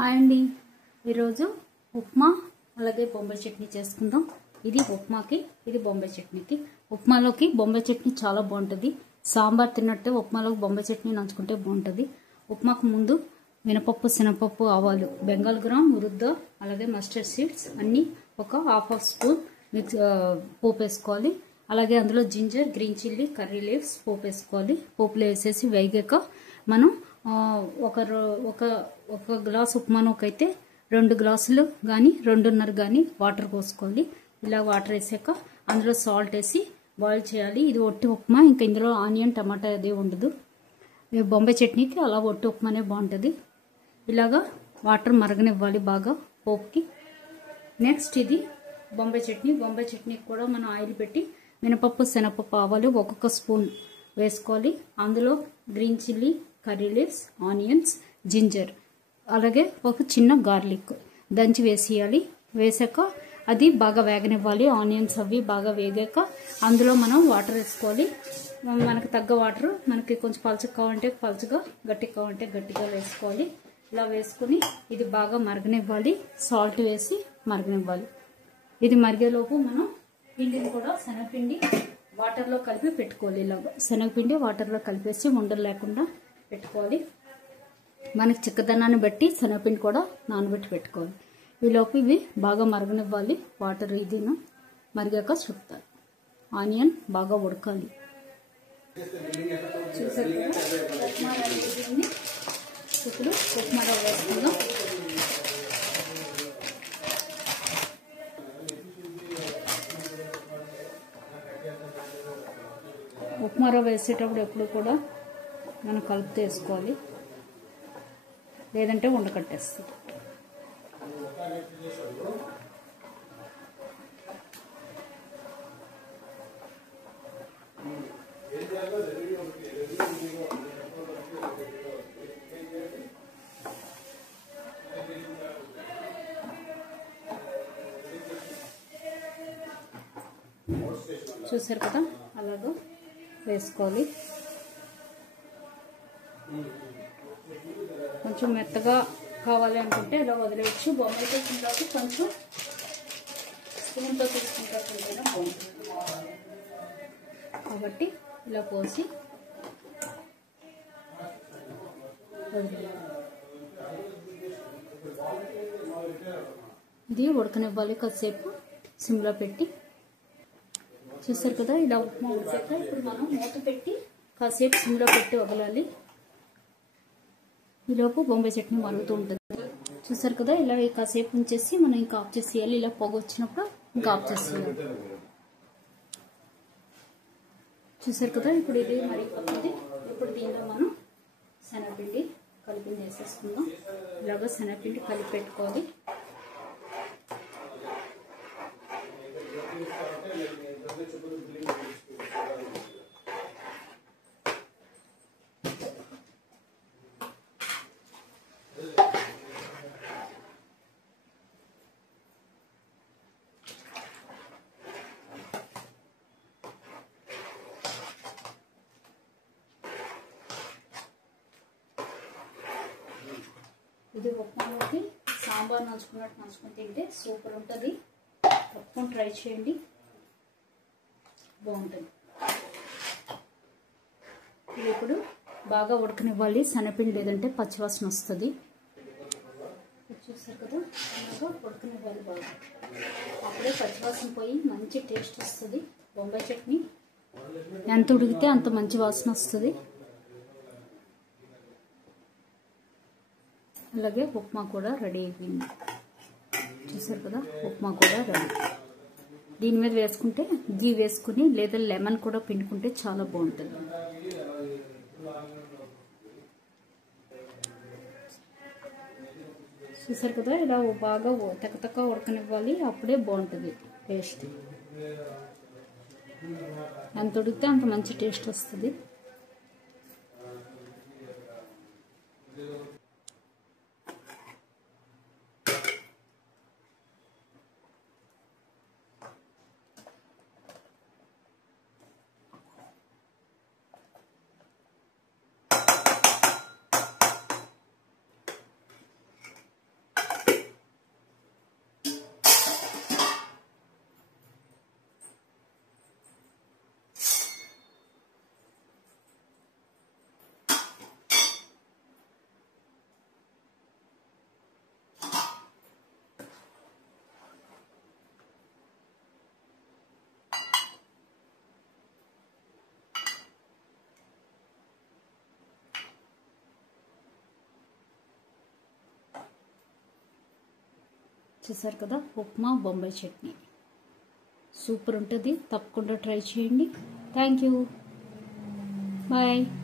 Hi అండి, ఈరోజు ఉప్మా అలాగే బొంబాయి చట్నీ చేసుకుందాం. ఇది ఉప్మాకి, ఇది బొంబాయి చట్నీకి. ఉప్మాలోకి బొంబాయి చట్నీ చాలా బాగుంటుంది. సాంబార్ తిన్నట్టే ఉప్మాలోకి బొంబాయి చట్నీ నంచుకుంటే బాగుంటుంది. ఉప్మాకు ముందు మినపప్పు, శనగపప్పు, ఆవాలు, బెంగాల్ గ్రామ్, ఉరుద్ద, అలాగే మస్టర్డ్ సీడ్స్ అన్నీ ఒక హాఫ్ స్పూన్ పోపు వేసుకోవాలి. అలాగే అందులో ginger, green chilli, curry leaves పోపు వేసుకోవాలి. పోపులో వేసేసి వేగాక మనం ఒక గ్లాస్ ఉప్మానోకైతే 2 గ్లాసులు కానీ 2.5 కానీ వాటర్ పోసుకోవాలి. ఇలా వాటర్ వేసాక అందులో సాల్ట్ వేసి బాయిల్ చేయాలి. ఇది ఒట్టి ఉప్మా, ఇంకా ఇందులో ఆనియన్, టమాటా అదే ఉండదు. బొంబాయి చట్నీకి అలా ఒట్టి ఉప్మానే బాగుంటుంది. ఇలాగా వాటర్ మరగనివ్వాలి బాగా పోపుకి. నెక్స్ట్ ఇది బొంబాయి చట్నీ. బొంబాయి చట్నీకి కూడా మనం ఆయిల్ పెట్టి మినపప్పు, శనగపప్పు, ఆవాలు ఒక్కొక్క స్పూన్ వేసుకోవాలి. అందులో green chilli, curry leaves, onions, ginger, అలాగే ఒక చిన్న గార్లిక్ దంచి వేసేయాలి. వేసాక అది బాగా వేగనివ్వాలి. ఆనియన్స్ అవి బాగా వేగాక అందులో మనం వాటర్ వేసుకోవాలి. మనకు తగ్గ వాటర్, మనకి కొంచెం పలుచగా కావాలంటే పలుచగా, గట్టిగా కావాలంటే గట్టిగా వేసుకోవాలి. ఇలా వేసుకుని ఇది బాగా మరగనివ్వాలి. సాల్ట్ వేసి మరగనివ్వాలి. ఇది మరిగేలోపు మనం పిండిని కూడా శనగపిండి వాటర్లో కలిపి పెట్టుకోవాలి. ఇలాగా శనగపిండి వాటర్లో కలిపేసి ఉండలు లేకుండా పెట్టుకోవాలి. మనకి చిక్కదనాన్ని బట్టి శనగపిండి కూడా నానబెట్టి పెట్టుకోవాలి. ఈలోపు ఇవి బాగా మరగనివ్వాలి. వాటర్ ఇదిను మరిగాక చుట్టాలి. ఆనియన్ బాగా ఉడకాలి. చూసారు కదా, ఉప్మా రెడీ. ఇప్పుడు ఉప్మా రవ్వ వేసుకుందాం. ఉప్మా రవ్వ వేసేటప్పుడు ఎప్పుడు కూడా మనం కలుపుతూ వేసుకోవాలి, లేదంటే ఉండకట్టేస్తుంది. చూసారు కదా, అలాగా వేసుకోవాలి. కొంచెం మెత్తగా కావాలి అనుకుంటే ఇలా వదిలేయచ్చు. బొంబాయి చట్నీలోకి కొంచెం స్పూన్తో తీసుకుంటే బాగుంటుంది కాబట్టి ఇలా పోసి వదిలేయాలి. ఇది ఉడకనివ్వాలి కాసేపు సిమ్లో పెట్టి. చూసారు కదా, ఇలా ఉప్మా ఉడికాక ఇప్పుడు మనం మూత పెట్టి కాసేపు సిమ్లో పెట్టి వదలాలి. ఈలోపు బొంబాయి చట్నీ మరుగుతూ ఉంటుంది. చూసారు కదా, ఇలా కాసేపు ఉంచేసి మనం ఇంకా ఆఫ్ చేసేయాలి. ఇలా పొగ వచ్చినప్పుడు ఇంకా ఆఫ్ చేసేయాలి. చూసారు కదా, ఇప్పుడు ఇది మరిగిపోతుంది. ఇప్పుడు దీంట్లో మనం శనగపిండి కలిపి వేసేసుకుందాం. ఇలాగ శనగపిండి కలిపి పెట్టుకోవాలి. ఇది ఉప్మాలోకి సాంబార్ నంచుకుని తింటే సూపర్ ఉంటుంది. తప్పకుండా ట్రై చేయండి, బాగుంటుంది. ఇది ఇప్పుడు బాగా ఉడకనివ్వాలి. శనగపిండి లేదంటే పచ్చివాసన వస్తుంది. చూసారు కదా, బాగా ఉడకనివ్వాలి బాగా. అప్పుడే పచ్చివాసన పోయి మంచి టేస్ట్ వస్తుంది. బొంబాయి చట్నీ ఎంత ఉడికితే అంత మంచి వాసన వస్తుంది. అలాగే ఉప్మా కూడా రెడీ అయిపోయింది. చూసారు కదా, ఉప్మా కూడా రెడీ. దీని మీద వేసుకుంటే గీ వేసుకుని లేదా లెమన్ కూడా పిండుకుంటే చాలా బాగుంటుంది. చూసారు కదా, ఇలా బాగా తక్కతక్క ఉడకనివ్వాలి. అప్పుడే బాగుంటుంది టేస్ట్. ఎంత ఉడికితే అంత మంచి టేస్ట్ వస్తుంది. చూసారు కదా, ఉప్మా బొంబాయి చట్నీ సూపర్ ఉంటుంది. తప్పకుండా ట్రై చేయండి. Thank you. బాయ్.